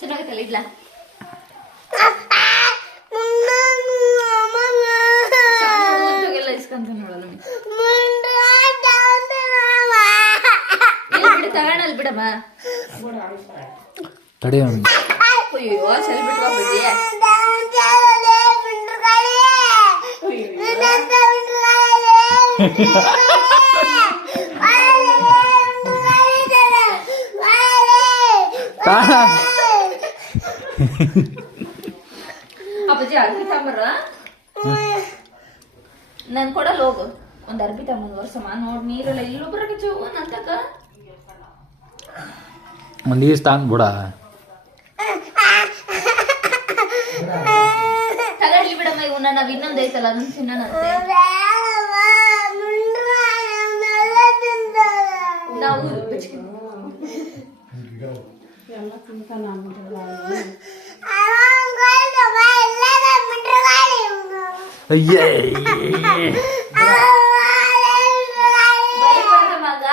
ಚೆನ್ನಾಗೈತಲ್ಲ ಇಡ್ಲಾ ಎಲ್ಲ ಇಸ್ಕೊಂತ ನೋಡೋಣ ಬಿಡ ತಗೋಣಲ್ ಬಿಡಮ್ಮ ತಡೆಯ ಅಯ್ಯೋ ಚಲ್ ಬಿಟ್ಟು ಹೋಗ್ಬಿಟ್ಟಿಯ ಅಪ್ಪಾಜಿ ಅರ್ಬಿ ತಗೊಂಬರ್ರ ನನ್ ಕೊಡಲ್ಲ ಹೋಗು ಒಂದ್ ಅರ್ಬಿ ತಗೊಂಡ್ ವರ್ಷಮ್ಮ ನೋಡ್ ನೀರೆಲ್ಲ ಇಲ್ಲೊಬ್ಬರ ಚವು ನಂತಕ ನೀರ್ ಸ್ಥಾನ ಬಿಡ ತಗಡ್ಲಿ ಬಿಡಮ್ಮ ಇವನ್ನ ನಾವ್ ಇನ್ನೊಂದ್ ಐತಲ್ಲ ಅದನ್ನ ತಿನ್ನೋಣಂತೆ ನಾವು ಎಲ್ಲ ತಿಂತಾನ ಅಯ್ಯೇ ಮಗ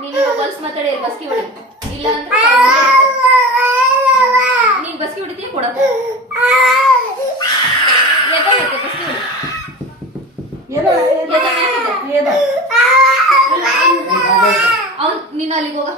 ನೀನು ಹೊಲ್ಸ್ ಮಾತಾಡಿ ಬಸ್ಕಿ ಹೊಡಿ ಇಲ್ಲ ಅಂದ್ರೆ ನೀನ್ ಬಸ್ಕಿ ಹೊಡಿತೀಯ ಕೊಡಕ ಬಸ್ಕಿ ಹೊಡಿ ಅವ್ನು ನೀನು ಅಲ್ಲಿಗೆ ಹೋಗ